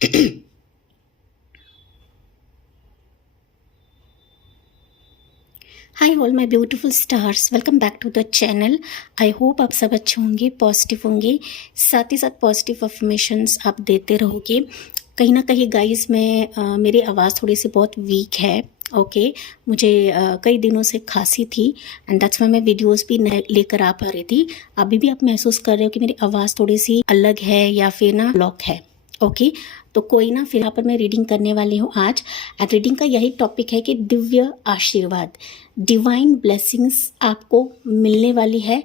Hi all my beautiful stars, welcome back to the channel. I hope आप सब अच्छे होंगे, पॉजिटिव होंगे, साथ ही साथ पॉजिटिव अफर्मेशंस आप देते रहोगे। कहीं ना कहीं गाइस मेरी आवाज़ थोड़ी सी बहुत वीक है। ओके मुझे कई दिनों से खांसी थी एंड दैट्स वाई मैं वीडियोस भी लेकर आ पा रही थी। अभी भी आप महसूस कर रहे हो कि मेरी आवाज़ थोड़ी सी अलग है या फिर ना ब्लॉक है। ओके तो कोई ना, फिर यहाँ पर मैं रीडिंग करने वाली हूँ आज। एंड रीडिंग का यही टॉपिक है कि दिव्य आशीर्वाद, डिवाइन ब्लेसिंग्स आपको मिलने वाली है।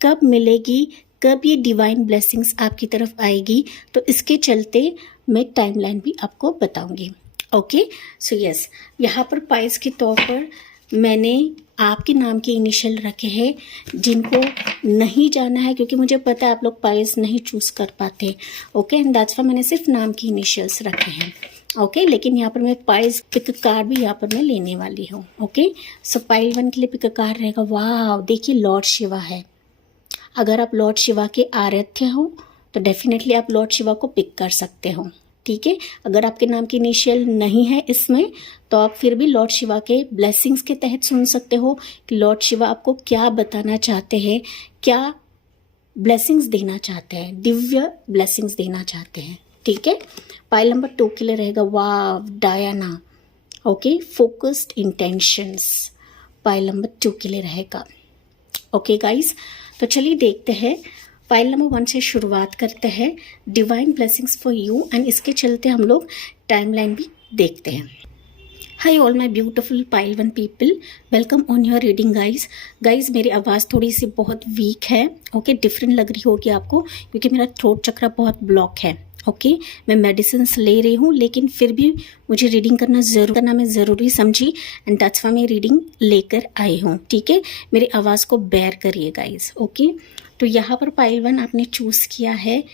कब मिलेगी, कब ये डिवाइन ब्लेसिंग्स आपकी तरफ आएगी, तो इसके चलते मैं टाइमलाइन भी आपको बताऊंगी। ओके सो यस, यहाँ पर पाइस के तौर पर मैंने आपके नाम के इनिशियल रखे हैं। जिनको नहीं जाना है, क्योंकि मुझे पता है आप लोग पाइस नहीं चूज़ कर पाते, ओके एंड दैट्स वाई मैंने सिर्फ नाम के इनिशियल्स रखे हैं। ओके लेकिन यहाँ पर मैं पाइस पिक कार्ड भी यहाँ पर मैं लेने वाली हूँ। ओके सो पाइल 1 के लिए पिक कार्ड रहेगा। वाह, देखिए लॉर्ड शिवा है। अगर आप लॉर्ड शिवा के आराध्य हो तो डेफिनेटली आप लॉर्ड शिवा को पिक कर सकते हो। ठीक है, अगर आपके नाम की इनिशियल नहीं है इसमें तो आप फिर भी लॉर्ड शिवा के ब्लेसिंग्स के तहत सुन सकते हो कि लॉर्ड शिवा आपको क्या बताना चाहते हैं, क्या ब्लेसिंग्स देना चाहते हैं, दिव्य ब्लेसिंग्स देना चाहते हैं। ठीक है, पाइल नंबर 2 के लिए रहेगा वाव डायना। Okay, focused intentions pile number 2 के लिए रहेगा। ओके गाइस, तो चलिए देखते हैं। पाइल नंबर 1 से शुरुआत करते हैं, divine blessings for you, and इसके चलते हम लोग टाइमलाइन भी देखते हैं। हाय all my beautiful pile 1 people, welcome on your reading guys मेरी आवाज़ थोड़ी सी बहुत वीक है। ओके डिफरेंट लग रही होगी आपको क्योंकि मेरा थ्रोट चक्र बहुत ब्लॉक है। ओके मैं मेडिसिन ले रही हूँ लेकिन फिर भी मुझे रीडिंग करना मैं ज़रूरी समझी एंड दैट्स वाई मैं रीडिंग लेकर आई हूँ। ठीक है, मेरी आवाज़ को बेयर करिए गाइज। ओके तो यहाँ पर पाइल 1 आपने चूज़ किया है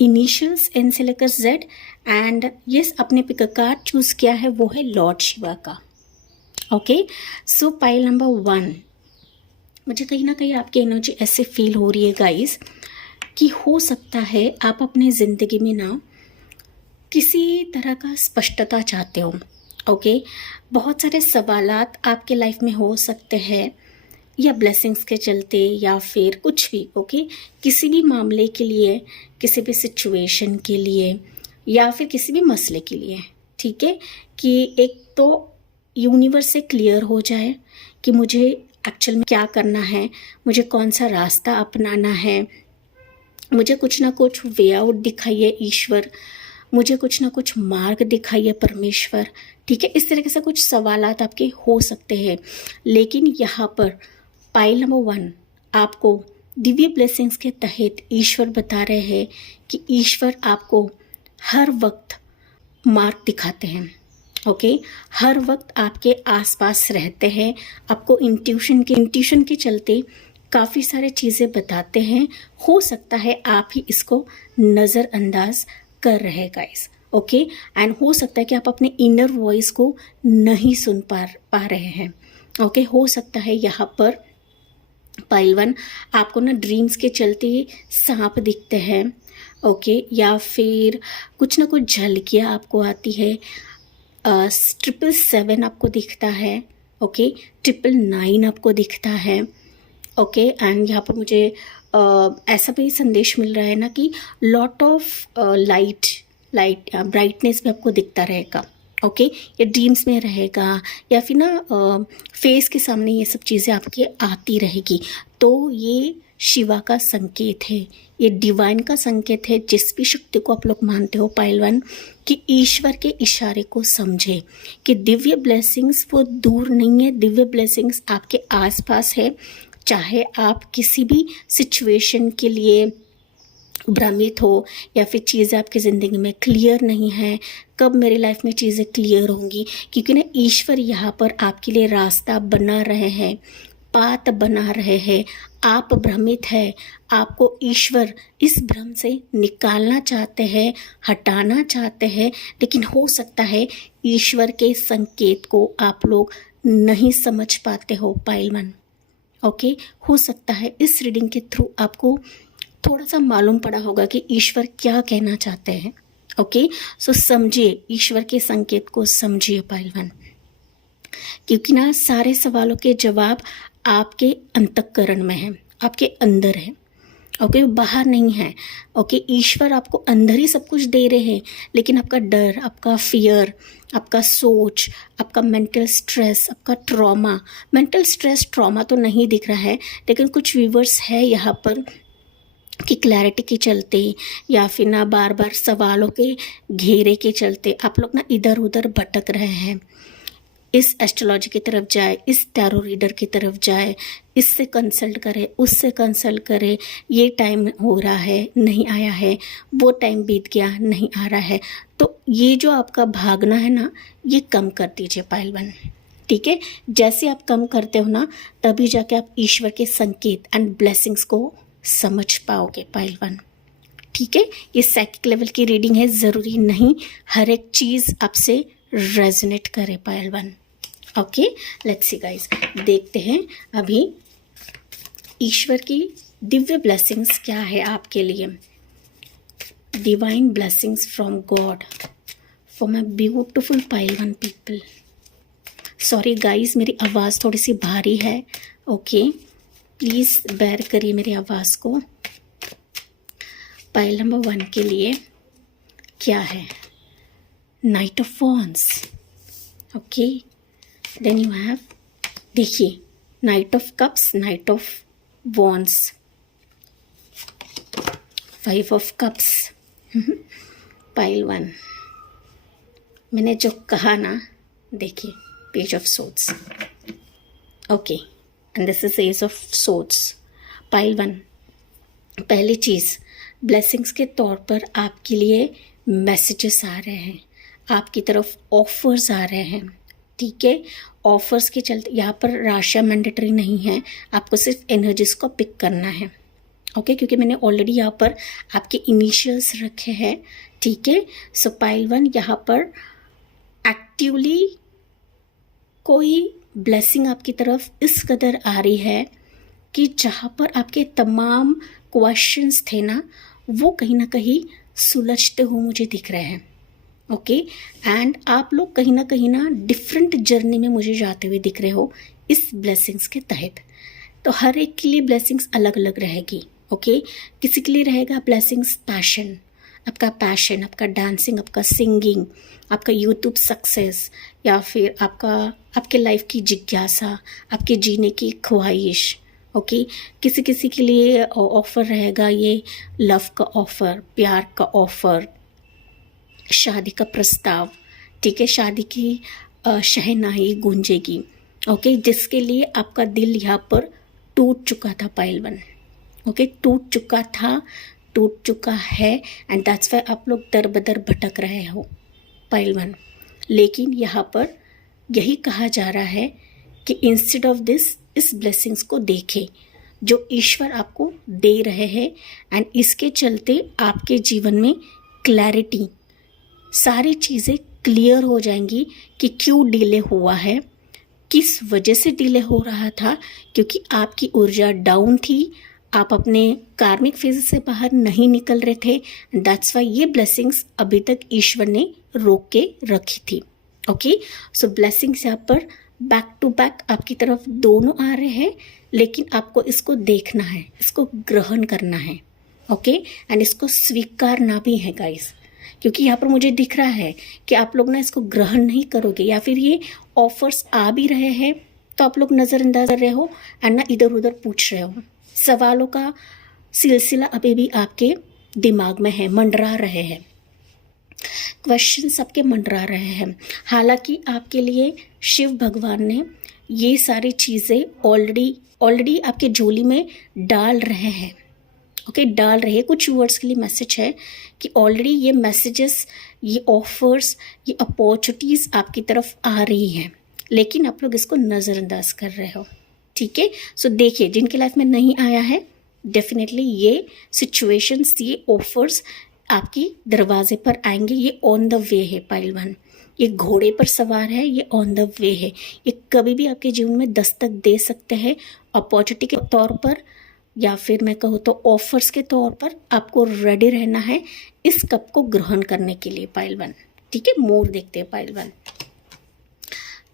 इनिशियल्स एन से लेकर जेड, एंड यस अपने पिक कार्ड चूज़ किया है वो है लॉर्ड शिवा का। ओके सो पाइल नंबर 1, मुझे कहीं ना कहीं आपकी एनर्जी ऐसे फील हो रही है गाइज कि हो सकता है आप अपनी ज़िंदगी में ना किसी तरह का स्पष्टता चाहते हो। ओके बहुत सारे सवालात आपके लाइफ में हो सकते हैं या ब्लेसिंग्स के चलते या फिर कुछ भी। ओके किसी भी मामले के लिए, किसी भी सिचुएशन के लिए या फिर किसी भी मसले के लिए। ठीक है कि एक तो यूनिवर्स से क्लियर हो जाए कि मुझे एक्चुअल में क्या करना है, मुझे कौन सा रास्ता अपनाना है, मुझे कुछ ना कुछ वे आउट दिखाइए ईश्वर, मुझे कुछ ना कुछ मार्ग दिखाइए परमेश्वर। ठीक है, इस तरीके से कुछ सवालात आपके हो सकते हैं। लेकिन यहाँ पर पाइल नंबर 1 आपको दिव्य ब्लेसिंग्स के तहत ईश्वर बता रहे हैं कि ईश्वर आपको हर वक्त मार्ग दिखाते हैं। ओके हर वक्त आपके आसपास रहते हैं, आपको इंट्यूशन के चलते काफ़ी सारे चीज़ें बताते हैं। हो सकता है आप ही इसको नज़रअंदाज कर रहे गाइस। ओके एंड हो सकता है कि आप अपने इनर वॉइस को नहीं सुन पा रहे हैं। ओके हो सकता है यहाँ पर पाइल 1 आपको ना ड्रीम्स के चलते सांप दिखते हैं। ओके या फिर कुछ ना कुछ झलकियाँ आपको आती है। 777 आपको दिखता है। ओके 999 आपको दिखता है। ओके एंड यहाँ पर मुझे ऐसा भी संदेश मिल रहा है ना कि लॉट ऑफ लाइट ब्राइटनेस भी आपको दिखता रहेगा। ओके ये ड्रीम्स में रहेगा या फिर ना फेस के सामने ये सब चीज़ें आपकी आती रहेगी। तो ये शिवा का संकेत है, ये डिवाइन का संकेत है। जिस भी शक्ति को आप लोग मानते हो पाइल 1 कि ईश्वर के इशारे को समझे कि दिव्य ब्लेसिंग्स वो दूर नहीं है, दिव्य ब्लेसिंग्स आपके आसपास है। चाहे आप किसी भी सिचुएशन के लिए भ्रमित हो या फिर चीज़ें आपकी ज़िंदगी में क्लियर नहीं है, कब मेरी लाइफ में चीज़ें क्लियर होंगी, क्योंकि ना ईश्वर यहाँ पर आपके लिए रास्ता बना रहे हैं, पाथ बना रहे हैं। आप भ्रमित है, आपको ईश्वर इस भ्रम से निकालना चाहते हैं, हटाना चाहते हैं, लेकिन हो सकता है ईश्वर के संकेत को आप लोग नहीं समझ पाते हो पाइल 1। ओके हो सकता है इस रीडिंग के थ्रू आपको थोड़ा सा मालूम पड़ा होगा कि ईश्वर क्या कहना चाहते हैं। ओके, सो समझिए, ईश्वर के संकेत को समझिए पहलवान, क्योंकि ना सारे सवालों के जवाब आपके अंतःकरण में है, आपके अंदर है। ओके, बाहर नहीं है। ओके, ईश्वर आपको अंदर ही सब कुछ दे रहे हैं, लेकिन आपका डर, आपका फियर, आपका सोच, आपका मेंटल स्ट्रेस, आपका ट्रॉमा, मेंटल स्ट्रेस ट्रॉमा तो नहीं दिख रहा है, लेकिन कुछ व्यूवर्स है यहाँ पर कि क्लैरिटी के चलते या फिर ना बार बार सवालों के घेरे के चलते आप लोग ना इधर उधर भटक रहे हैं। इस एस्ट्रोलॉजी की तरफ जाए, इस टैरो रीडर की तरफ जाए, इससे कंसल्ट करे, उससे कंसल्ट करे, ये टाइम हो रहा है नहीं आया है, वो टाइम बीत गया नहीं आ रहा है। तो ये जो आपका भागना है ना, ये कम कर दीजिए पहलवान, ठीक है। जैसे आप कम करते हो ना, तभी जाके आप ईश्वर के संकेत एंड ब्लेसिंग्स को समझ पाओगे पहलवान, ठीक है। ये साइकिक लेवल की रीडिंग है, ज़रूरी नहीं हर एक चीज़ आपसे रेजोनेट करे पहलवान। ओके, लेट्स सी गाइस, देखते हैं अभी ईश्वर की दिव्य ब्लेसिंग्स क्या है आपके लिए। Divine blessings from God for my beautiful पहलवान पीपल। सॉरी गाइस, मेरी आवाज़ थोड़ी सी भारी है। ओके, प्लीज़ बेयर करिए मेरी आवाज़ को। पाइल नंबर 1 के लिए क्या है? Knight of wands. Okay, then you have, देखिए, knight of cups, knight of wands, 5 of cups. Pile 1, मैंने जो कहा ना, देखिए, page of swords. Okay, and this is ace of swords. Pile 1, पहली चीज़, ब्लेसिंग्स के तौर पर आपके लिए मैसेजेस आ रहे हैं, आपकी तरफ ऑफर्स आ रहे हैं, ठीक है। ऑफर्स के चलते यहाँ पर राशियाँ मैंडेटरी नहीं है, आपको सिर्फ एनर्जीज को पिक करना है। ओके, क्योंकि मैंने ऑलरेडी यहाँ पर आपके इनिशियल्स रखे हैं, ठीक है। सो पाइल 1, यहाँ पर एक्टिवली कोई ब्लेसिंग आपकी तरफ इस कदर आ रही है कि जहाँ पर आपके तमाम क्वेश्चंस थे ना, वो कहीं ना कहीं सुलझते हुए मुझे दिख रहे हैं। ओके, एंड आप लोग कहीं ना डिफरेंट जर्नी में मुझे जाते हुए दिख रहे हो इस ब्लेसिंग्स के तहत। तो हर एक के लिए ब्लेसिंग्स अलग अलग रहेगी। ओके, किसी के लिए रहेगा ब्लेसिंग्स पैशन, आपका पैशन, आपका डांसिंग, आपका सिंगिंग, आपका यूट्यूब सक्सेस, या फिर आपके लाइफ की जिज्ञासा, आपके जीने की ख्वाहिश। ओके, किसी किसी के लिए ऑफ़र रहेगा ये लव का ऑफ़र, प्यार का ऑफ़र, शादी का प्रस्ताव, ठीक है, शादी की शहनाई गूंजेगी। ओके, जिसके लिए आपका दिल यहाँ पर टूट चुका था पाइल 1। ओके, टूट चुका था, टूट चुका है, एंड दैट्स वाई आप लोग दर बदर भटक रहे हो पाइल 1। लेकिन यहाँ पर यही कहा जा रहा है कि इंस्टेड ऑफ दिस, इस ब्लेसिंग्स को देखें जो ईश्वर आपको दे रहे हैं, एंड इसके चलते आपके जीवन में क्लैरिटी, सारी चीज़ें क्लियर हो जाएंगी कि क्यों डिले हुआ है, किस वजह से डिले हो रहा था, क्योंकि आपकी ऊर्जा डाउन थी, आप अपने कार्मिक फेज से बाहर नहीं निकल रहे थे। दैट्स वाई ये ब्लेसिंग्स अभी तक ईश्वर ने रोक के रखी थी। ओके, सो ब्लेसिंग्स यहाँ पर बैक टू बैक आपकी तरफ दोनों आ रहे हैं, लेकिन आपको इसको देखना है, इसको ग्रहण करना है। ओके, एंड इसको स्वीकारना भी है गाइस, क्योंकि यहाँ पर मुझे दिख रहा है कि आप लोग ना इसको ग्रहण नहीं करोगे, या फिर ये ऑफर्स आ भी रहे हैं तो आप लोग नज़रअंदाज कर रहे हो एंड ना इधर उधर पूछ रहे हो। सवालों का सिलसिला अभी भी आपके दिमाग में है, मंडरा रहे हैं, क्वेश्चंस आपके मंडरा रहे हैं। हालांकि आपके लिए शिव भगवान ने ये सारी चीज़ें ऑलरेडी आपके झोली में डाल रहे हैं। ओके, डाल रहे हैं। कुछ वर्ड्स के लिए मैसेज है कि ऑलरेडी ये मैसेजेस, ये ऑफर्स, ये अपॉर्चुनिटीज़ आपकी तरफ आ रही हैं, लेकिन आप लोग इसको नज़रअंदाज कर रहे हो। ठीक है, सो देखिए, जिनके लाइफ में नहीं आया है, डेफिनेटली ये सिचुएशंस, ये ऑफर्स आपकी दरवाजे पर आएंगे। ये ऑन द वे है पाइल 1, ये घोड़े पर सवार है, ये ऑन द वे है। ये कभी भी आपके जीवन में दस्तक दे सकते हैं अपॉर्चुनिटी के तौर पर, या फिर मैं कहूँ तो ऑफर्स के तौर पर आपको रेडी रहना है इस कप को ग्रहण करने के लिए पाइल 1। ठीक है, मोर देखते हैं पाइल 1।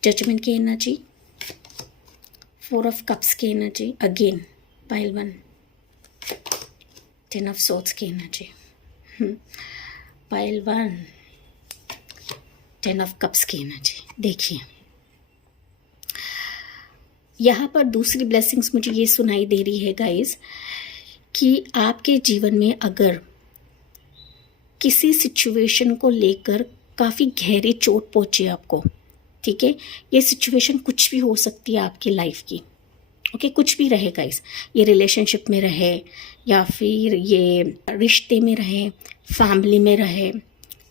जजमेंट की एनर्जी, 4 ऑफ कप्स की energy again pile 1, 10 of swords की एनर्जी पाइल 1, 10 ऑफ कप्स की एनर्जी। देखिए यहाँ पर दूसरी ब्लेसिंग्स मुझे ये सुनाई दे रही है गाइस कि आपके जीवन में अगर किसी सिचुएशन को लेकर काफ़ी गहरी चोट पहुँचे आपको, ठीक है, ये सिचुएशन कुछ भी हो सकती है आपकी लाइफ की, ओके, कुछ भी रहे गाइस, ये रिलेशनशिप में रहे या फिर ये रिश्ते में रहे, फैमिली में रहे,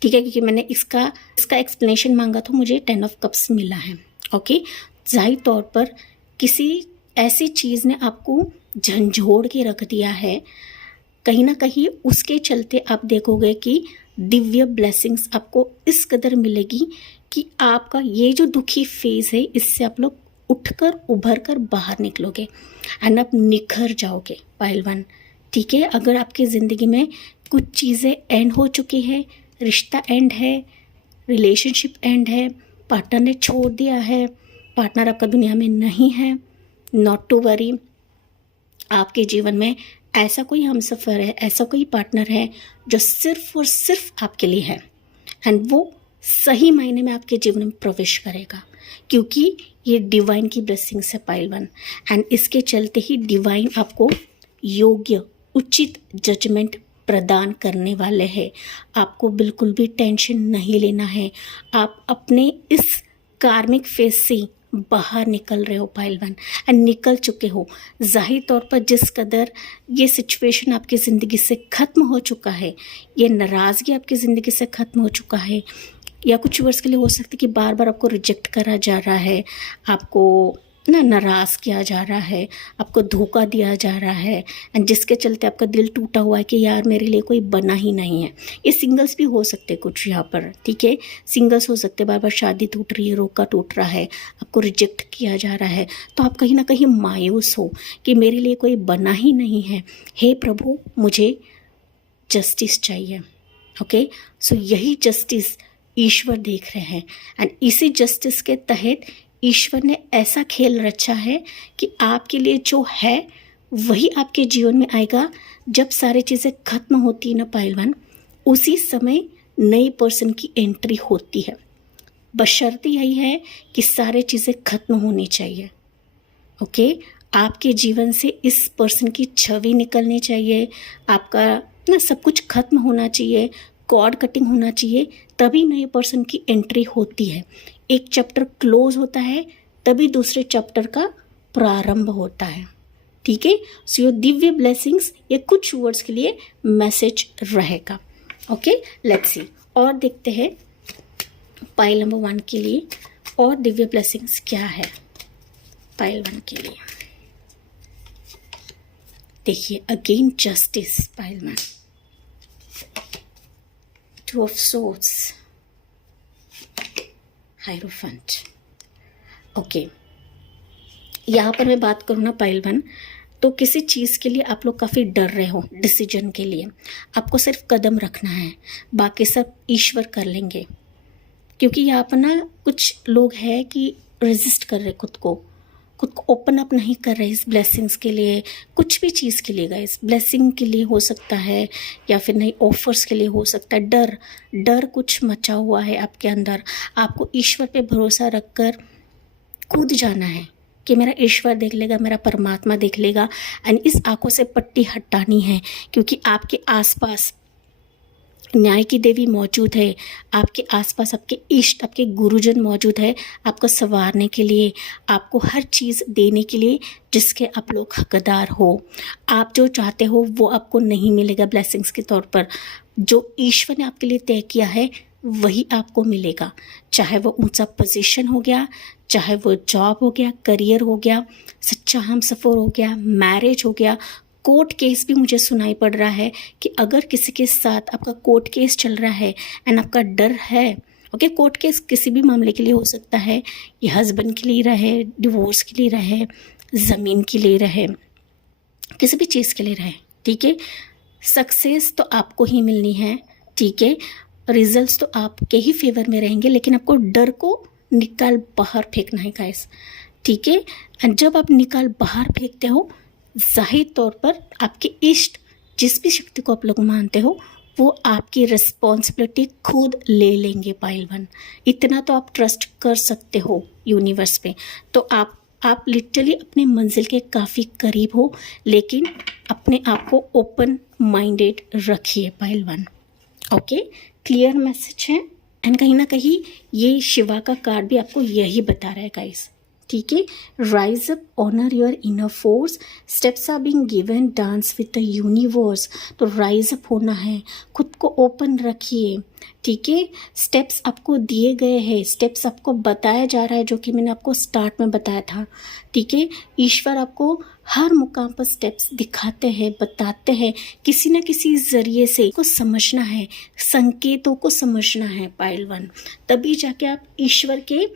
ठीक है, क्योंकि मैंने इसका एक्सप्लेनेशन मांगा तो मुझे 10 ऑफ कप्स मिला है। ओके, जाहिर तौर पर किसी ऐसी चीज़ ने आपको झंझोड़ के रख दिया है, कहीं ना कहीं उसके चलते आप देखोगे कि दिव्य ब्लेसिंग्स आपको इस कदर मिलेगी कि आपका ये जो दुखी फेज़ है इससे आप लोग उठकर उभर कर बाहर निकलोगे एंड आप निखर जाओगे पाइल 1। ठीक है, अगर आपकी ज़िंदगी में कुछ चीज़ें एंड हो चुकी है, रिश्ता एंड है, रिलेशनशिप एंड है, पार्टनर ने छोड़ दिया है, पार्टनर आपका दुनिया में नहीं है, नॉट टू वरी, आपके जीवन में ऐसा कोई हमसफ़र है, ऐसा कोई पार्टनर है जो सिर्फ और सिर्फ आपके लिए है एंड वो सही मायने में आपके जीवन में प्रवेश करेगा, क्योंकि ये डिवाइन की ब्लेसिंग्स है पाइल 1 एंड इसके चलते ही डिवाइन आपको योग्य उचित जजमेंट प्रदान करने वाले हैं। आपको बिल्कुल भी टेंशन नहीं लेना है, आप अपने इस कार्मिक फेज से बाहर निकल रहे हो पाइल 1 एंड निकल चुके हो। जाहिर तौर पर जिस कदर ये सिचुएशन आपकी ज़िंदगी से ख़त्म हो चुका है, ये नाराज़गी आपकी ज़िंदगी से ख़त्म हो चुका है, या कुछ वर्ष के लिए हो सकता है कि बार बार आपको रिजेक्ट करा जा रहा है, आपको नाराज़ किया जा रहा है, आपको धोखा दिया जा रहा है एंड जिसके चलते आपका दिल टूटा हुआ है कि यार मेरे लिए कोई बना ही नहीं है। ये सिंगल्स भी हो सकते कुछ यहाँ पर, ठीक है, सिंगल्स हो सकते, बार बार शादी टूट रही है, रोका टूट रहा है, आपको रिजेक्ट किया जा रहा है, तो आप कहीं ना कहीं मायूस हो कि मेरे लिए कोई बना ही नहीं है। हे प्रभु, मुझे जस्टिस चाहिए। ओके, सो यही जस्टिस ईश्वर देख रहे हैं एंड इसी जस्टिस के तहत ईश्वर ने ऐसा खेल रचा है कि आपके लिए जो है वही आपके जीवन में आएगा। जब सारी चीज़ें खत्म होती है ना पाइल 1, उसी समय नई पर्सन की एंट्री होती है। बशर्ते यही है कि सारी चीज़ें खत्म होनी चाहिए। ओके, आपके जीवन से इस पर्सन की छवि निकलनी चाहिए, आपका सब कुछ खत्म होना चाहिए, कॉर्ड कटिंग होना चाहिए, तभी नए पर्सन की एंट्री होती है। एक चैप्टर क्लोज होता है तभी दूसरे चैप्टर का प्रारंभ होता है। ठीक है, सो योर दिव्य ब्लेसिंग्स, ये कुछ वर्ड्स के लिए मैसेज रहेगा। ओके, लेट्स सी और देखते हैं पाइल नंबर 1 के लिए और दिव्य ब्लेसिंग्स क्या है पाइल 1 के लिए। देखिए again justice pile 1, 2 of swords, hierophant. Okay, यहाँ पर मैं बात करूँ ना पाइल 1, तो किसी चीज़ के लिए आप लोग काफ़ी डर रहे हो, डिसीजन के लिए आपको सिर्फ कदम रखना है, बाकी सब ईश्वर कर लेंगे। क्योंकि यहाँ पर ना कुछ लोग हैं कि रेजिस्ट कर रहे खुद को ओपन अप नहीं कर रहे इस ब्लेसिंग्स के लिए, कुछ भी चीज़ के लिए गाइस, ब्लेसिंग के लिए हो सकता है या फिर नई ऑफर्स के लिए हो सकता है। डर कुछ मचा हुआ है आपके अंदर। आपको ईश्वर पे भरोसा रखकर कूद जाना है कि मेरा ईश्वर देख लेगा, मेरा परमात्मा देख लेगा एंड इस आंखों से पट्टी हटानी है, क्योंकि आपके आसपास न्याय की देवी मौजूद है, आपके आसपास आपके इष्ट, आपके गुरुजन मौजूद है आपको संवारने के लिए, आपको हर चीज़ देने के लिए जिसके आप लोग हकदार हो। आप जो चाहते हो वो आपको नहीं मिलेगा ब्लेसिंग्स के तौर पर। जो ईश्वर ने आपके लिए तय किया है वही आपको मिलेगा, चाहे वो ऊंचा पोजीशन हो गया, चाहे वो जॉब हो गया, करियर हो गया, सच्चा हमसफ़र हो गया, मैरिज हो गया। कोर्ट केस भी मुझे सुनाई पड़ रहा है कि अगर किसी के साथ आपका कोर्ट केस चल रहा है एंड आपका डर है, ओके, कोर्ट केस किसी भी मामले के लिए हो सकता है, ये हस्बैंड के लिए रहे, डिवोर्स के लिए रहे, ज़मीन के लिए रहे, किसी भी चीज़ के लिए रहे, ठीक है। सक्सेस तो आपको ही मिलनी है, ठीक है। रिजल्ट्स तो आपके ही फेवर में रहेंगे, लेकिन आपको डर को निकाल बाहर फेंकना है गाइस, ठीक है। एंड जब आप निकाल बाहर फेंकते हो, जाहिर तौर पर आपके इष्ट, जिस भी शक्ति को आप लोग मानते हो, वो आपकी रिस्पॉन्सिबिलिटी खुद ले लेंगे पाइलवान। इतना तो आप ट्रस्ट कर सकते हो यूनिवर्स पे। तो आप लिटरली अपने मंजिल के काफ़ी करीब हो, लेकिन अपने आप को ओपन माइंडेड रखिए पाइलवान। ओके, क्लियर मैसेज है। एंड कहीं ना कहीं ये शिवा का कार्ड भी आपको यही बता रहा है गाइस, ठीक है। Rise up, honour your inner force, steps are being given, dance with the universe. तो राइज अप होना है, खुद को ओपन रखिए, ठीक है। स्टेप्स आपको दिए गए हैं, स्टेप्स आपको बताया जा रहा है, जो कि मैंने आपको स्टार्ट में बताया था, ठीक है। ईश्वर आपको हर मुकाम पर स्टेप्स दिखाते हैं, बताते हैं, किसी न किसी जरिए से को समझना है, संकेतों को समझना है पाइलवान, तभी जाके आप ईश्वर के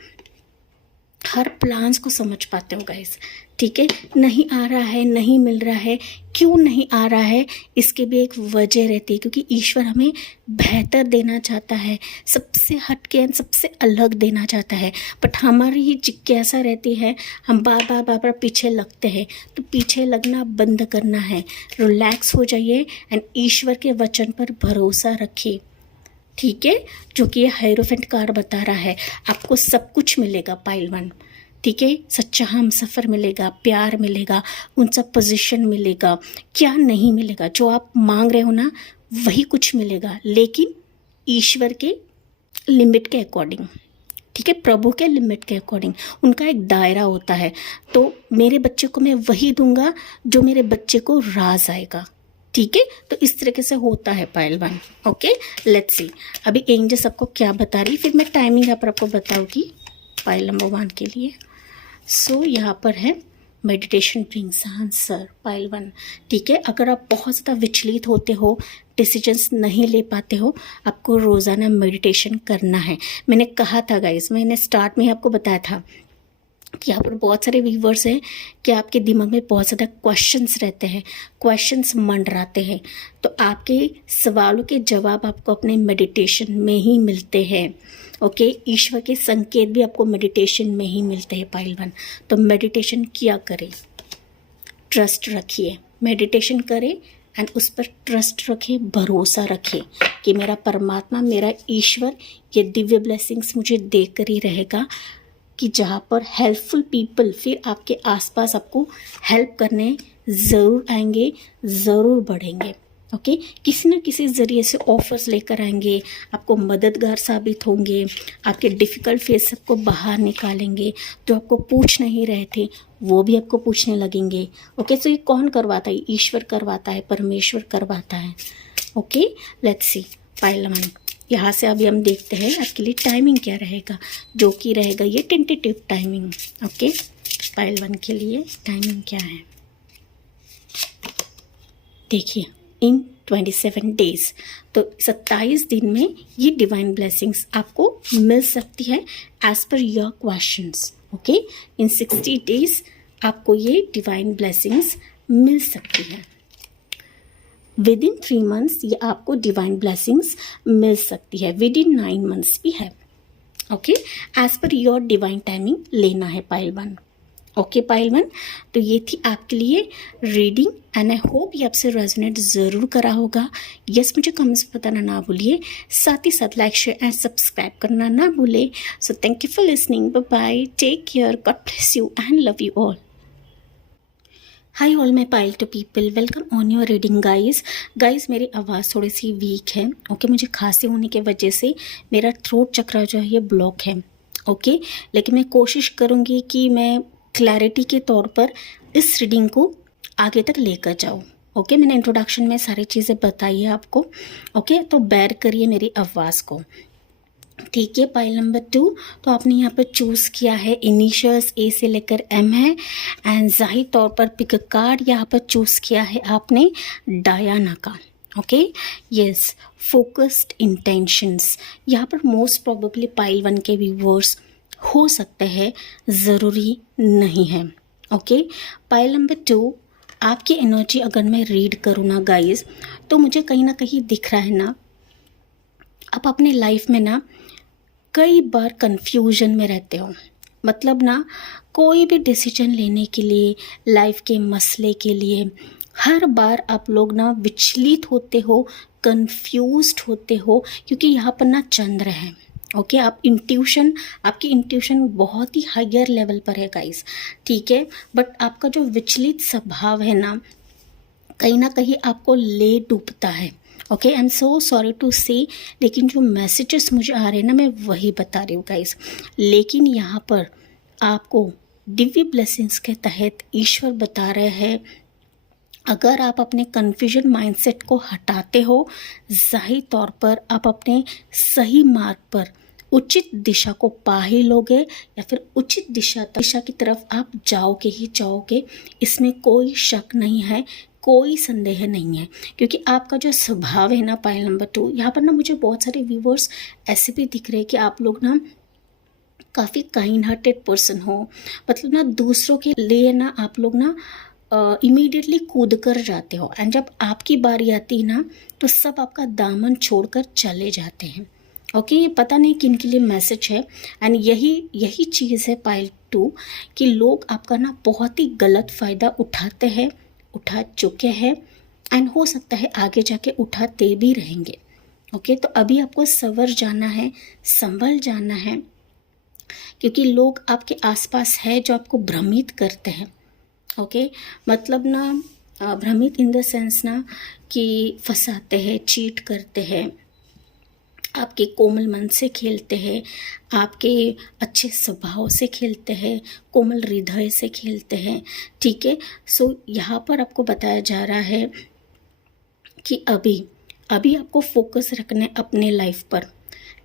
हर प्लान्स को समझ पाते हो गाइस, ठीक है। नहीं आ रहा है, नहीं मिल रहा है, क्यों नहीं आ रहा है, इसके भी एक वजह रहती है, क्योंकि ईश्वर हमें बेहतर देना चाहता है, सबसे हटके एंड सबसे अलग देना चाहता है। बट हमारी ही जिज्ञासा रहती है, हम बार बार पीछे लगते हैं। तो पीछे लगना बंद करना है, रिलैक्स हो जाइए एंड ईश्वर के वचन पर भरोसा रखिए, ठीक है। जो कि ये हायरोफेंट कार्ड बता रहा है, आपको सब कुछ मिलेगा पाइलवान, ठीक है। सच्चा हम सफ़र मिलेगा, प्यार मिलेगा, उनसा पोजीशन मिलेगा, क्या नहीं मिलेगा। जो आप मांग रहे हो ना, वही कुछ मिलेगा, लेकिन ईश्वर के लिमिट के अकॉर्डिंग, ठीक है। प्रभु के लिमिट के अकॉर्डिंग, उनका एक दायरा होता है। तो मेरे बच्चे को मैं वही दूंगा जो मेरे बच्चे को राज आएगा, ठीक है। तो इस तरीके से होता है पाइलवान। ओके, लेट्स सी अभी एंजल्स आपको क्या बता रही, फिर मैं टाइमिंग यहाँ पर आपको बताऊंगी पाइल नंबर 1 के लिए। सो यहाँ पर है मेडिटेशन ब्रिंग्स आंसर पाइलवान, ठीक है। अगर आप बहुत ज़्यादा विचलित होते हो, डिसीजंस नहीं ले पाते हो, आपको रोज़ाना मेडिटेशन करना है। मैंने कहा था गाइस, मैंने स्टार्ट में ही आपको बताया था कि यहाँ पर बहुत सारे व्यूवर्स हैं कि आपके दिमाग में बहुत ज़्यादा क्वेश्चंस रहते हैं, क्वेश्चंस मंडराते हैं। तो आपके सवालों के जवाब आपको अपने मेडिटेशन में ही मिलते हैं, ओके। ईश्वर के संकेत भी आपको मेडिटेशन में ही मिलते हैं पाइलवान। तो मेडिटेशन किया करें, ट्रस्ट रखिए, मेडिटेशन करें एंड उस पर ट्रस्ट रखें, भरोसा रखें कि मेरा परमात्मा, मेरा ईश्वर ये दिव्य ब्लेसिंग्स मुझे देकर ही रहेगा, कि जहाँ पर हेल्पफुल पीपल फिर आपके आसपास आपको हेल्प करने ज़रूर आएंगे, ज़रूर बढ़ेंगे, ओके। किसी न किसी ज़रिए से ऑफर्स लेकर आएंगे, आपको मददगार साबित होंगे, आपके डिफ़िकल्ट फेस सबको बाहर निकालेंगे। जो आपको पूछ नहीं रहे थे वो भी आपको पूछने लगेंगे, ओके। तो ये कौन करवाता है? ईश्वर करवाता है, परमेश्वर करवाता है, ओके। लेट्स सी पाइलवान, यहाँ से अभी हम देखते हैं आपके लिए टाइमिंग क्या रहेगा, जो कि रहेगा ये टेंटेटिव टाइमिंग, ओके। पाइल 1 के लिए टाइमिंग क्या है देखिए, इन 27 डेज, तो 27 दिन में ये डिवाइन ब्लेसिंग्स आपको मिल सकती है as per your questions, okay. In 60 days आपको ये डिवाइन ब्लेसिंग्स मिल सकती है। विद इन 3 मंथ्स ये आपको डिवाइन ब्लेसिंग्स मिल सकती है, विद इन 9 मंथ्स भी है, okay. As per your divine timing लेना है पाइल 1, ओके पाइल 1। तो ये थी आपके लिए रीडिंग एंड आई होप ये आपसे रेजोनेट ज़रूर करा होगा। यस, मुझे कमेंट्स बताना ना भूलिए, साथ ही साथ लाइक शेयर एंड सब्सक्राइब करना ना भूले। So thank you for listening, bye bye, take care, God bless you and love you all. Hi all my pile two people, welcome on your reading guys मेरी आवाज़ थोड़ी सी week है, okay. मुझे खांसी होने की वजह से मेरा थ्रोट चक्रा जो है ये ब्लॉक है, ओके। लेकिन मैं कोशिश करूँगी कि मैं क्लैरिटी के तौर पर इस रीडिंग को आगे तक लेकर जाऊँ, ओके। मैंने इंट्रोडक्शन में सारी चीज़ें बताई है आपको, ओके। तो बेयर करिए मेरी आवाज़ को, ठीक है। पाइल नंबर 2, तो आपने यहाँ पर चूज़ किया है इनिशियल्स ए से लेकर एम है एंड जाहिर तौर पर पिक कार्ड यहाँ पर चूज़ किया है आपने डायना का, ओके। यस, फोकस्ड इंटेंशंस, यहाँ पर मोस्ट प्रोबेबली पाइल 1 के व्यूअर्स हो सकते हैं, ज़रूरी नहीं है, ओके। पाइल नंबर 2, आपकी एनर्जी अगर मैं रीड करूँ ना गाइस, तो मुझे कहीं ना कहीं दिख रहा है ना, आप अपने लाइफ में ना कई बार कंफ्यूजन में रहते हो। मतलब ना कोई भी डिसीजन लेने के लिए, लाइफ के मसले के लिए हर बार आप लोग ना विचलित होते हो, कंफ्यूज्ड होते हो, क्योंकि यहाँ पर ना चंद्र है। ओके, आपकी इंट्यूशन बहुत ही हायर लेवल पर है गाइस, ठीक है। बट आपका जो विचलित स्वभाव है ना कहीं आपको ले डूबता है। Okay, I am so sorry to say, लेकिन जो मैसेजेस मुझे आ रहे हैं ना, मैं वही बता रही हूँ गाइस। लेकिन यहाँ पर आपको दिव्य ब्लेसिंग्स के तहत ईश्वर बता रहे हैं, अगर आप अपने कन्फ्यूजन माइंडसेट को हटाते हो, जाहिर तौर पर आप अपने सही मार्ग पर उचित दिशा को पा ही लोगे, या फिर उचित दिशा की तरफ आप जाओगे ही जाओगे। इसमें कोई शक नहीं है, कोई संदेह नहीं है, क्योंकि आपका जो स्वभाव है ना पायल नंबर 2, यहाँ पर ना मुझे बहुत सारे व्यूवर्स ऐसे भी दिख रहे हैं कि आप लोग ना काफ़ी काइंड हार्टेड पर्सन हो। मतलब ना दूसरों के लिए ना आप लोग ना इमीडिएटली कूद कर जाते हो, एंड जब आपकी बारी आती है ना, तो सब आपका दामन छोड़कर चले जाते हैं। ओके, ये पता नहीं किन के लिए मैसेज है, एंड यही चीज़ है पाइल 2, कि लोग आपका ना बहुत ही गलत फ़ायदा उठा चुके हैं, एंड हो सकता है आगे जाके उठाते भी रहेंगे। ओके, तो अभी आपको संवर जाना है, संभल जाना है, क्योंकि लोग आपके आसपास है जो आपको भ्रमित करते हैं। ओके, मतलब ना भ्रमित इन द सेंस ना कि फंसाते हैं, चीट करते हैं, आपके कोमल मन से खेलते हैं, आपके अच्छे स्वभाव से खेलते हैं, कोमल हृदय से खेलते हैं, ठीक है। सो यहाँ पर आपको बताया जा रहा है कि अभी आपको फोकस रखना है अपने लाइफ पर,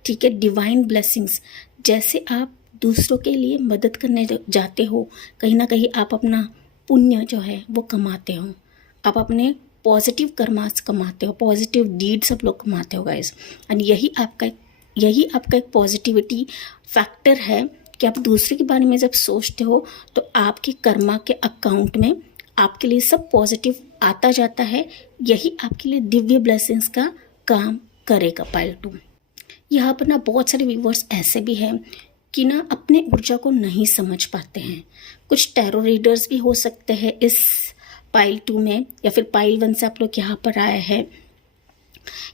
ठीक है। डिवाइन ब्लेसिंग्स, जैसे आप दूसरों के लिए मदद करने जाते हो, कहीं ना कहीं आप अपना पुण्य जो है वो कमाते हो, आप अपने पॉजिटिव कर्मास कमाते हो, पॉजिटिव डीड्स आप लोग कमाते हो गाइस। एंड यही आपका एक पॉजिटिविटी फैक्टर है कि आप दूसरे के बारे में जब सोचते हो तो आपके कर्मा के अकाउंट में आपके लिए सब पॉजिटिव आता जाता है। यही आपके लिए दिव्य ब्लेसिंग्स का काम करेगा पाइल 2। यहाँ पर ना बहुत सारे व्यूवर्स ऐसे भी हैं कि ना अपने ऊर्जा को नहीं समझ पाते हैं। कुछ टैरो रीडर्स भी हो सकते हैं इस पाइल 2 में, या फिर पाइल 1 से आप लोग यहाँ पर आए हैं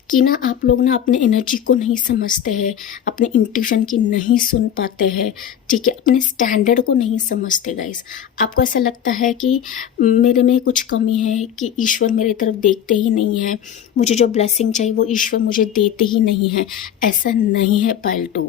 कि ना आप लोग ना अपने एनर्जी को नहीं समझते हैं, अपने इंट्यूशन की नहीं सुन पाते हैं, ठीक है, अपने स्टैंडर्ड को नहीं समझते गाइस। आपको ऐसा लगता है कि मेरे में कुछ कमी है, कि ईश्वर मेरे तरफ देखते ही नहीं है, मुझे जो ब्लेसिंग चाहिए वो ईश्वर मुझे देते ही नहीं है। ऐसा नहीं है पाइल 2,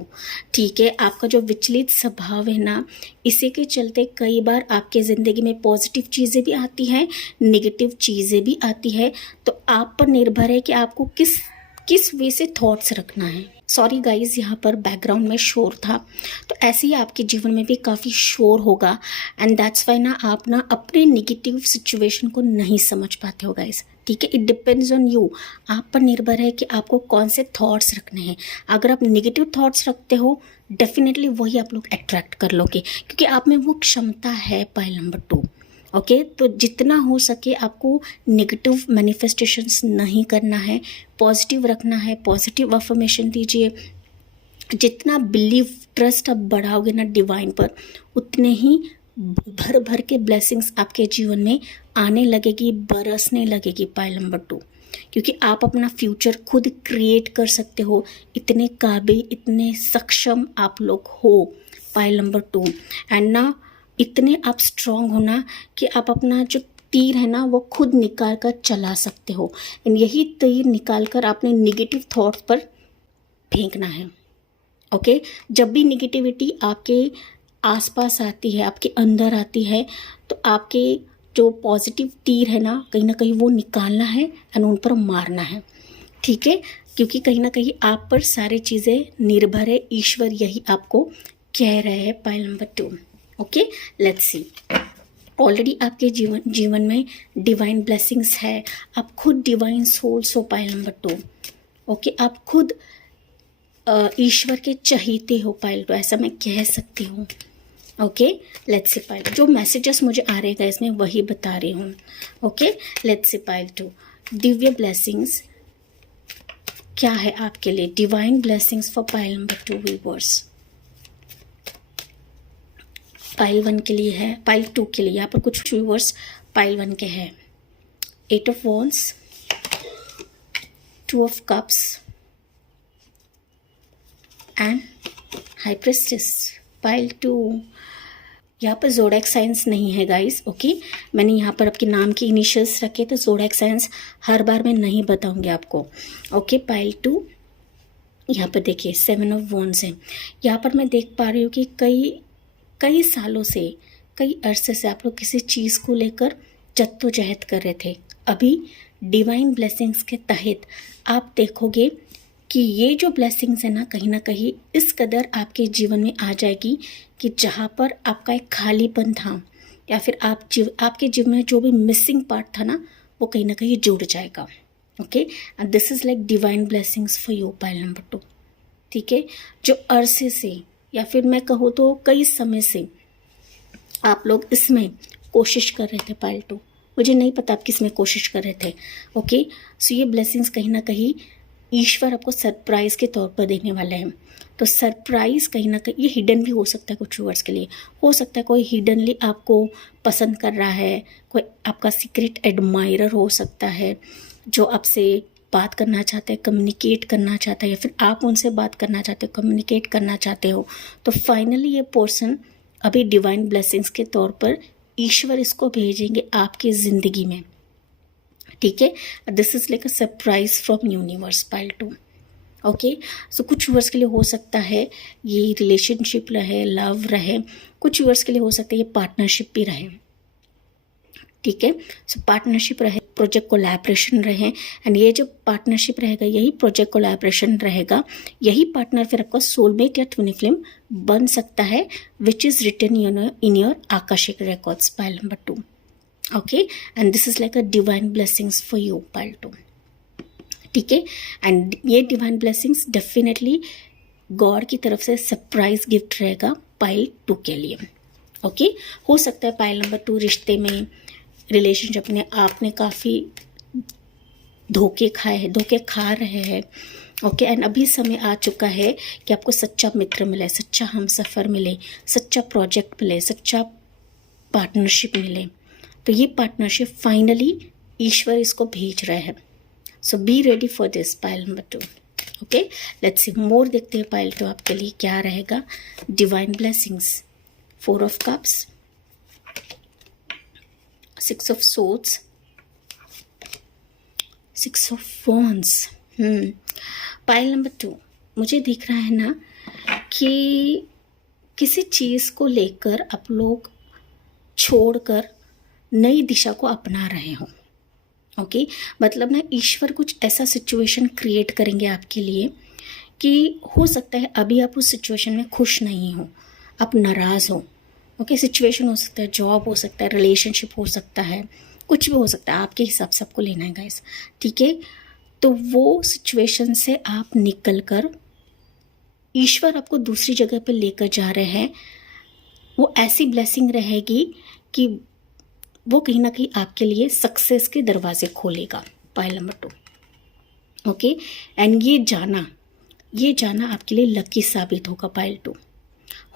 ठीक है। आपका जो विचलित स्वभाव है ना, इसी के चलते कई बार आपके ज़िंदगी में पॉजिटिव चीज़ें भी आती हैं, नेगेटिव चीज़ें भी आती है। तो आप पर निर्भर है कि आपको किस वे से थॉट्स रखना है। सॉरी गाइज, यहाँ पर बैकग्राउंड में शोर था, तो ऐसे ही आपके जीवन में भी काफ़ी शोर होगा, एंड दैट्स वाई ना आप ना अपने नेगेटिव सिचुएशन को नहीं समझ पाते हो गाइज, ठीक है। इट डिपेंड्स ऑन यू, आप पर निर्भर है कि आपको कौन से थॉट्स रखने हैं। अगर आप नेगेटिव थॉट्स रखते हो, डेफिनेटली वही आप लोग अट्रैक्ट कर लोगे, क्योंकि आप में वो क्षमता है पाइल नंबर 2। ओके, तो जितना हो सके आपको नेगेटिव मैनिफेस्टेशंस नहीं करना है, पॉजिटिव रखना है, पॉजिटिव अफर्मेशन दीजिए। जितना बिलीव, ट्रस्ट आप बढ़ाओगे ना डिवाइन पर, उतने ही भर भर के ब्लेसिंग्स आपके जीवन में आने लगेगी, बरसने लगेगी पाइल नंबर 2, क्योंकि आप अपना फ्यूचर खुद क्रिएट कर सकते हो। इतने काबिल, इतने सक्षम आप लोग हो पाइल नंबर 2, एंड ना इतने आप स्ट्रॉन्ग हो ना कि आप अपना जो तीर है ना वो खुद निकाल कर चला सकते हो, एंड यही तीर निकाल कर आपने निगेटिव थॉट्स पर फेंकना है। ओके, जब भी निगेटिविटी आपके आसपास आती है, आपके अंदर आती है, तो आपके जो पॉजिटिव तीर है ना कहीं वो निकालना है एंड उन पर मारना है, ठीक है। क्योंकि कहीं ना कहीं आप पर सारी चीज़ें निर्भर है, ईश्वर यही आपको कह रहे हैं pile number 2। Okay, let's C. Already आपके जीवन में डिवाइन ब्लेसिंग्स है, आप खुद डिवाइन सोल्स हो पाइल नंबर 2। ओके, आप खुद ईश्वर के चहीते हो पाइल 2, ऐसा मैं कह सकती हूँ, ओके, लेट्स सी पाइल, जो मैसेजेस मुझे आ रहे हैं इसमें वही बता रही हूँ. Okay, let's C pile 2, Divya blessings क्या है आपके लिए, divine blessings for pile number 2 viewers. Pile 1 के लिए है, पाइल 2 के लिए, यहाँ पर कुछ व्यूअर्स पाइल 1 के हैं. 8 of wands, 2 of cups and high priestess. Pile 2, यहाँ पर ज़ोडिएक साइंस नहीं है गाइस. ओके, मैंने यहाँ पर आपके नाम के इनिशियल्स रखे, तो ज़ोडिएक साइंस हर बार मैं नहीं बताऊंगी आपको. ओके, पाइल 2, यहाँ पर देखिए 7 ऑफ वॉन्ड्स है. यहाँ पर मैं देख पा रही हूँ कि कई सालों से, कई अरसे से आप लोग किसी चीज़ को लेकर जद्दोजहद कर रहे थे. अभी डिवाइन ब्लेसिंग्स के तहत आप देखोगे कि ये जो ब्लेसिंग्स है ना कहीं इस कदर आपके जीवन में आ जाएगी कि जहाँ पर आपका एक खालीपन था या फिर आपके जीवन में जो भी मिसिंग पार्ट था ना, वो कहीं ना कहीं जुड़ जाएगा. Okay, and this is like divine blessings for you pile number 2. ठीक है, जो अरसे से या फिर मैं कहूँ तो कई समय से आप लोग इसमें कोशिश कर रहे थे पाइल 2. मुझे नहीं पता आप किस में कोशिश कर रहे थे. ओके, सो ये ब्लेसिंग्स कहीं ना कहीं ईश्वर आपको सरप्राइज़ के तौर पर देने वाला है. तो सरप्राइज़ कहीं ना कहीं ये हिडन भी हो सकता है कुछ व्यूअर्स के लिए. हो सकता है कोई हिडनली आपको पसंद कर रहा है, कोई आपका सीक्रेट एडमायरर हो सकता है जो आपसे बात करना चाहते हैं, कम्युनिकेट करना चाहता है, या फिर आप उनसे बात करना चाहते हो, कम्युनिकेट करना चाहते हो. तो फाइनली ये पर्सन अभी डिवाइन ब्लेसिंग्स के तौर पर ईश्वर इसको भेजेंगे आपकी ज़िंदगी में. ठीक है, this is like a surprise from universe pile 2. Okay, so कुछ व्यूअर्स के लिए हो सकता है ये रिलेशनशिप रहे, लव रहे. कुछ व्यूअर्स के लिए हो सकता है ये पार्टनरशिप भी रहे. ठीक है, सो पार्टनरशिप रहे, प्रोजेक्ट कोलैबोरेशन रहे, एंड ये जो पार्टनरशिप रहेगा यही प्रोजेक्ट कोलैबोरेशन रहेगा. यही पार्टनर फिर आपका सोलमेट या ट्विन फ्लेम बन सकता है, which is written in your Akashic records pile number 2. Okay, and this is like a divine blessings for you pile 2. ठीक है, एंड ये डिवाइन ब्लेसिंग्स डेफिनेटली गॉड की तरफ से सरप्राइज गिफ्ट रहेगा पाइल 2 के लिए. ओके, हो सकता है पाइल नंबर 2 रिश्ते में, रिलेशनशिप में आपने काफ़ी धोखे खा रहे हैं. ओके, एंड अभी समय आ चुका है कि आपको सच्चा मित्र मिले, सच्चा हमसफ़र मिले, सच्चा प्रोजेक्ट मिले, सच्चा पार्टनरशिप मिले. तो ये पार्टनरशिप फाइनली ईश्वर इसको भेज रहे हैं. So be ready for this pile number 2. Okay, let's see more. देखते हैं पाइल 2 आपके लिए क्या रहेगा. Divine blessings, 4 of cups, 6 of swords, 6 of wands. Pile number 2 मुझे दिख रहा है ना कि किसी चीज़ को लेकर आप लोग छोड़कर नई दिशा को अपना रहे हो. ओके, मतलब ना ईश्वर कुछ ऐसा सिचुएशन क्रिएट करेंगे आपके लिए कि हो सकता है अभी आप उस सिचुएशन में खुश नहीं हो, आप नाराज़ हो. ओके, सिचुएशन हो सकता है, जॉब हो सकता है, रिलेशनशिप हो सकता है, कुछ भी हो सकता है, आपके हिसाब से आपको लेना है गाइस. ठीक है, तो वो सिचुएशन से आप निकल कर ईश्वर आपको दूसरी जगह पे लेकर जा रहे हैं. वो ऐसी ब्लेसिंग रहेगी कि वो कहीं ना कहीं आपके लिए सक्सेस के दरवाजे खोलेगा पाइल नंबर 2. ओके, एंड ये जाना आपके लिए लकी साबित होगा पाइल 2.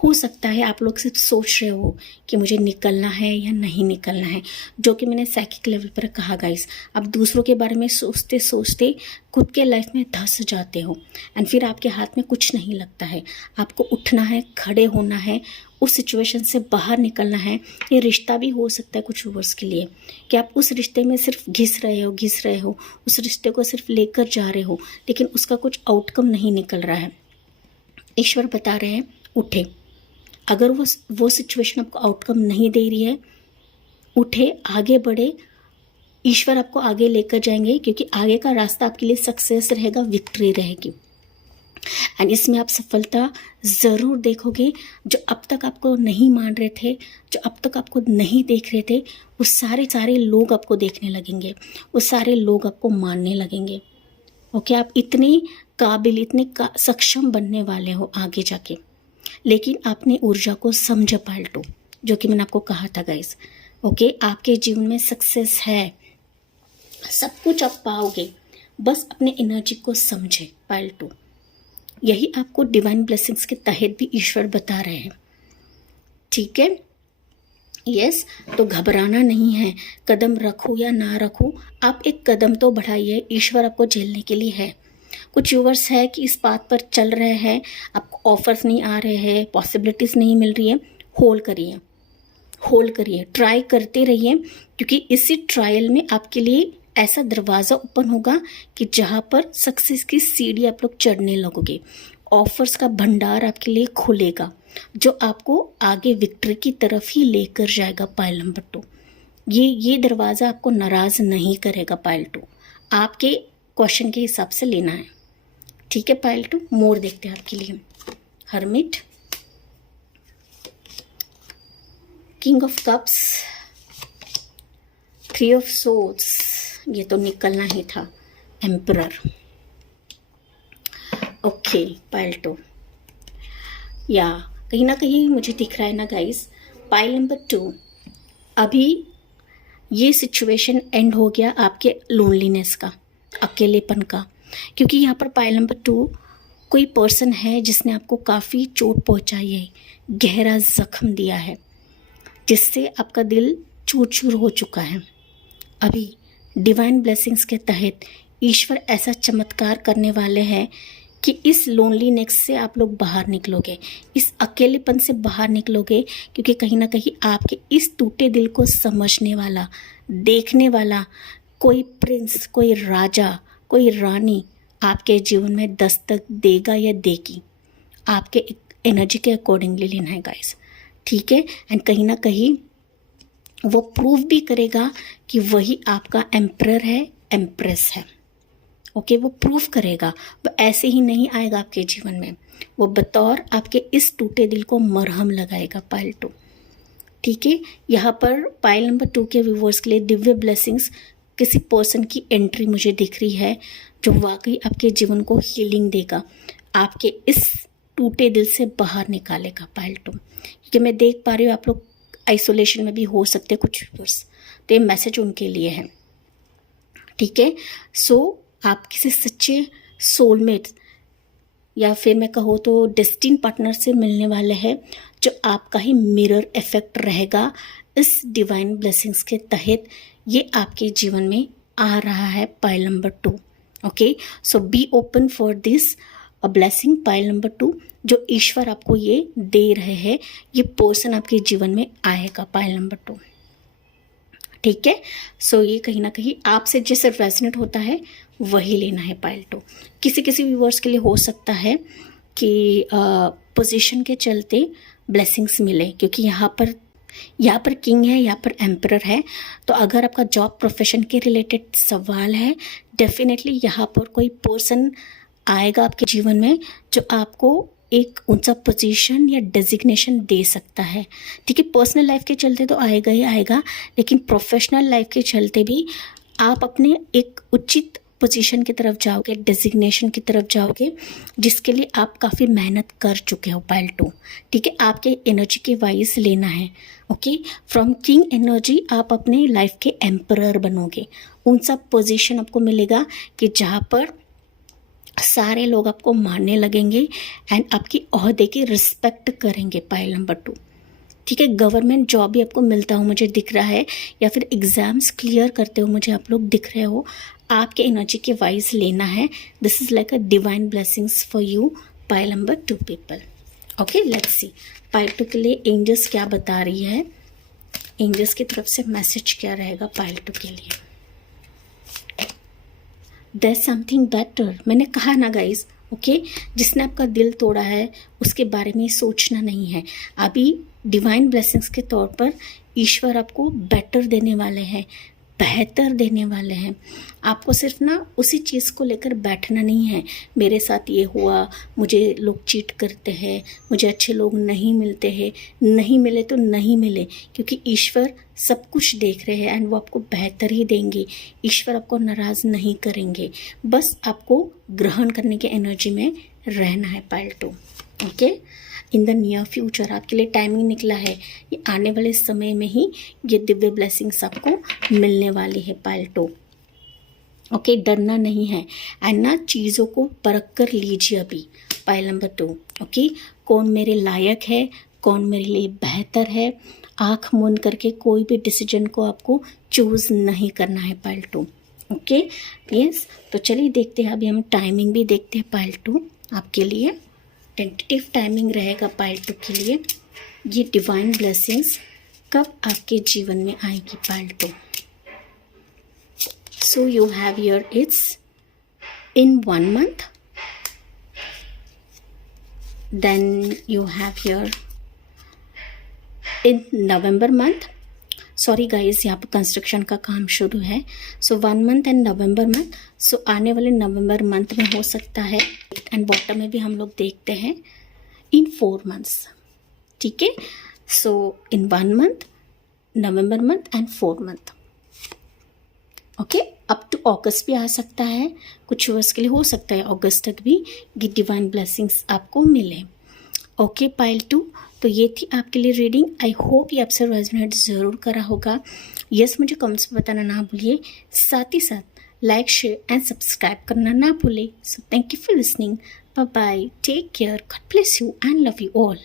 हो सकता है आप लोग सिर्फ सोच रहे हो कि मुझे निकलना है या नहीं निकलना है, जो कि मैंने साइकिक लेवल पर कहा गाइस. आप दूसरों के बारे में सोचते सोचते खुद के लाइफ में धंस जाते हो, एंड फिर आपके हाथ में कुछ नहीं लगता है. आपको उठना है, खड़े होना है, उस सिचुएशन से बाहर निकलना है. ये रिश्ता भी हो सकता है कुछ व्यूअर्स के लिए कि आप उस रिश्ते में सिर्फ घिस रहे हो, उस रिश्ते को सिर्फ लेकर जा रहे हो, लेकिन उसका कुछ आउटकम नहीं निकल रहा है. ईश्वर बता रहे हैं उठे. अगर वो सिचुएशन आपको आउटकम नहीं दे रही है, उठे, आगे बढ़े. ईश्वर आपको आगे लेकर जाएंगे, क्योंकि आगे का रास्ता आपके लिए सक्सेस रहेगा, विक्ट्री रहेगी. एंड इसमें आप सफलता ज़रूर देखोगे. जो अब तक आपको नहीं मान रहे थे, जो अब तक आपको नहीं देख रहे थे, वो सारे लोग आपको देखने लगेंगे, वो सारे लोग आपको मानने लगेंगे. ओके, आप इतने काबिल, इतने सक्षम बनने वाले हो आगे जाके. लेकिन आपने ऊर्जा को समझा पाइल 2, जो कि मैंने आपको कहा था गाइस। ओके, आपके जीवन में सक्सेस है, सब कुछ आप पाओगे, बस अपने एनर्जी को समझे पाइल 2। यही आपको डिवाइन ब्लेसिंग्स के तहत भी ईश्वर बता रहे हैं, ठीक है। यस, तो घबराना नहीं है, कदम रखो या ना रखो, आप एक कदम तो बढ़ाइए, ईश्वर आपको झेलने के लिए है। कुछ व्यूअर्स है कि इस बात पर चल रहे हैं, आपको ऑफर्स नहीं आ रहे हैं, पॉसिबिलिटीज़ नहीं मिल रही है, होल्ड करिए, होल्ड करिए, ट्राई करते रहिए, क्योंकि इसी ट्रायल में आपके लिए ऐसा दरवाज़ा ओपन होगा कि जहाँ पर सक्सेस की सीढ़ी आप लोग चढ़ने लगोगे, ऑफर्स का भंडार आपके लिए खुलेगा, जो आपको आगे विक्ट्री की तरफ ही लेकर जाएगा पाइल नंबर 2। ये दरवाज़ा आपको नाराज़ नहीं करेगा पाइल 2, आपके क्वेश्चन के हिसाब से लेना है, ठीक है। पाइल 2 मोर देखते हैं आपके लिए। Hermit, king of cups, 3 of swords, ये तो निकलना ही था, एम्परर। ओके पाइल 2, या कहीं ना कहीं मुझे दिख रहा है ना गाइस, पाइल नंबर 2, अभी ये सिचुएशन एंड हो गया आपके लोनलीनेस का, अकेलेपन का, क्योंकि यहाँ पर पाइल नंबर 2 कोई पर्सन है जिसने आपको काफ़ी चोट पहुँचाई है, गहरा जख्म दिया है, जिससे आपका दिल चूर चूर हो चुका है। अभी डिवाइन ब्लेसिंग्स के तहत ईश्वर ऐसा चमत्कार करने वाले हैं कि इस लोनलीनेस से आप लोग बाहर निकलोगे, इस अकेलेपन से बाहर निकलोगे, क्योंकि कहीं ना कहीं आपके इस टूटे दिल को समझने वाला, देखने वाला कोई प्रिंस, कोई राजा, कोई रानी आपके जीवन में दस्तक देगा या देगी, आपके एनर्जी के अकॉर्डिंगली लेना है गाइस, ठीक है। एंड कहीं ना कहीं वो प्रूव भी करेगा कि वही आपका एम्परर है, एम्प्रेस है। ओके, वो प्रूफ करेगा, वो ऐसे ही नहीं आएगा आपके जीवन में, वो बतौर आपके इस टूटे दिल को मरहम लगाएगा पाइल 2, ठीक है। यहाँ पर पाइल नंबर 2 के व्यूवर्स के लिए दिव्य ब्लेसिंग्स, किसी पर्सन की एंट्री मुझे दिख रही है जो वाकई आपके जीवन को हीलिंग देगा, आपके इस टूटे दिल से बाहर निकालेगा पाइल 2, क्योंकि मैं देख पा रही हूँ आप लोग आइसोलेशन में भी हो सकते हैं कुछ व्यूवर्स, तो ये मैसेज उनके लिए है, ठीक है। सो आप किसी सच्चे सोलमेट या फिर मैं कहूँ तो डेस्टिन पार्टनर से मिलने वाले हैं, जो आपका ही मिरर इफेक्ट रहेगा इस डिवाइन ब्लेसिंग्स के तहत, ये आपके जीवन में आ रहा है pile number 2। Okay, so be open for this a blessing pile number 2, जो ईश्वर आपको ये दे रहे हैं, ये पर्सन आपके जीवन में आएगा पाइल नंबर 2, ठीक है। सो ये कहीं ना कहीं आपसे जैसे रेजोनेट होता है वही लेना है पाइल 2। किसी किसी व्यूअर्स के लिए हो सकता है कि पोजीशन के चलते ब्लेसिंग्स मिले, क्योंकि यहाँ पर किंग है, यहाँ पर एम्परर है, तो अगर आपका जॉब प्रोफेशन के रिलेटेड सवाल है, डेफिनेटली यहाँ पर कोई पर्सन आएगा आपके जीवन में जो आपको एक ऊंचा पोजीशन या डेजिग्नेशन दे सकता है, ठीक है। पर्सनल लाइफ के चलते तो आएगा ही आएगा, लेकिन प्रोफेशनल लाइफ के चलते भी आप अपने एक उचित पोजीशन की तरफ जाओगे, डेजिग्नेशन की तरफ जाओगे, जिसके लिए आप काफ़ी मेहनत कर चुके हो पाइल 2, ठीक है। आपके एनर्जी के वाइज लेना है, ओके। फ्रॉम किंग एनर्जी आप अपने लाइफ के एम्परर बनोगे, ऊंचा पोजीशन आपको मिलेगा कि जहाँ पर सारे लोग आपको मानने लगेंगे एंड आपकी ओहदे की रिस्पेक्ट करेंगे पाइल नंबर 2, ठीक है। गवर्नमेंट जॉब भी आपको मिलता हो मुझे दिख रहा है, या फिर एग्ज़ाम्स क्लियर करते हो मुझे आप लोग दिख रहे हो, आपके एनर्जी के वाइज लेना है। This is like a divine blessings for you pile number 2 people. Okay, let's C pile 2 के लिए एंजल्स क्या बता रही है, एंजल्स की तरफ से मैसेज क्या रहेगा पाइल 2 के लिए। There's something better, मैंने कहा ना गाइज, ओके। जिसने आपका दिल तोड़ा है उसके बारे में सोचना नहीं है, अभी डिवाइन ब्लेसिंग्स के तौर पर ईश्वर आपको बेटर देने वाले हैं, बेहतर देने वाले हैं। आपको सिर्फ ना उसी चीज़ को लेकर बैठना नहीं है, मेरे साथ ये हुआ, मुझे लोग चीट करते हैं, मुझे अच्छे लोग नहीं मिलते हैं, नहीं मिले तो नहीं मिले, क्योंकि ईश्वर सब कुछ देख रहे हैं एंड वो आपको बेहतर ही देंगे। ईश्वर आपको नाराज़ नहीं करेंगे, बस आपको ग्रहण करने के एनर्जी में रहना है pile 2, okay. In the near future, आपके लिए टाइमिंग निकला है, ये आने वाले समय में ही ये दिव्य ब्लेसिंग्स आपको मिलने वाली है पाइल 2। ओके, डरना नहीं है एंड ना चीज़ों को परख कर लीजिए अभी। पाइल नंबर 2, ओके, कौन मेरे लायक है, कौन मेरे लिए बेहतर है, आँख मूंद करके कोई भी डिसीजन को आपको चूज़ नहीं करना है पाइल 2। ओके, यस, तो चलिए देखते हैं, अभी हम टाइमिंग भी देखते हैं पाइल 2 आपके लिए। टेंटेटिव टाइमिंग रहेगा पाइल 2 के लिए, ये डिवाइन ब्लेसिंग्स कब आपके जीवन में आएगी pile 2। So you have here it's in 1 month, then you have here in November month, sorry guys यहाँ पर कंस्ट्रक्शन का काम शुरू है। सो 1 मंथ एंड नवंबर मंथ, सो आने वाले नवंबर मंथ में हो सकता है, एंड बॉटम में भी हम लोग देखते हैं इन 4 मंथ्स, ठीक है। So in 1 month, November month and 4 month, okay, up to अगस्त भी आ सकता है, कुछ वर्ष के लिए हो सकता है अगस्त तक भी ये डिवाइन ब्लेसिंग्स आपको मिले। ओके पाइल 2, तो ये थी आपके लिए रीडिंग। आई होप ये आपसे रेजोनेट ज़रूर करा होगा। यस, मुझे कमेंट्स में बताना ना भूलिए, साथ ही साथ लाइक, शेयर एंड सब्सक्राइब करना ना भूलिए। So thank you for listening, bye bye, take care, God bless you and love you all.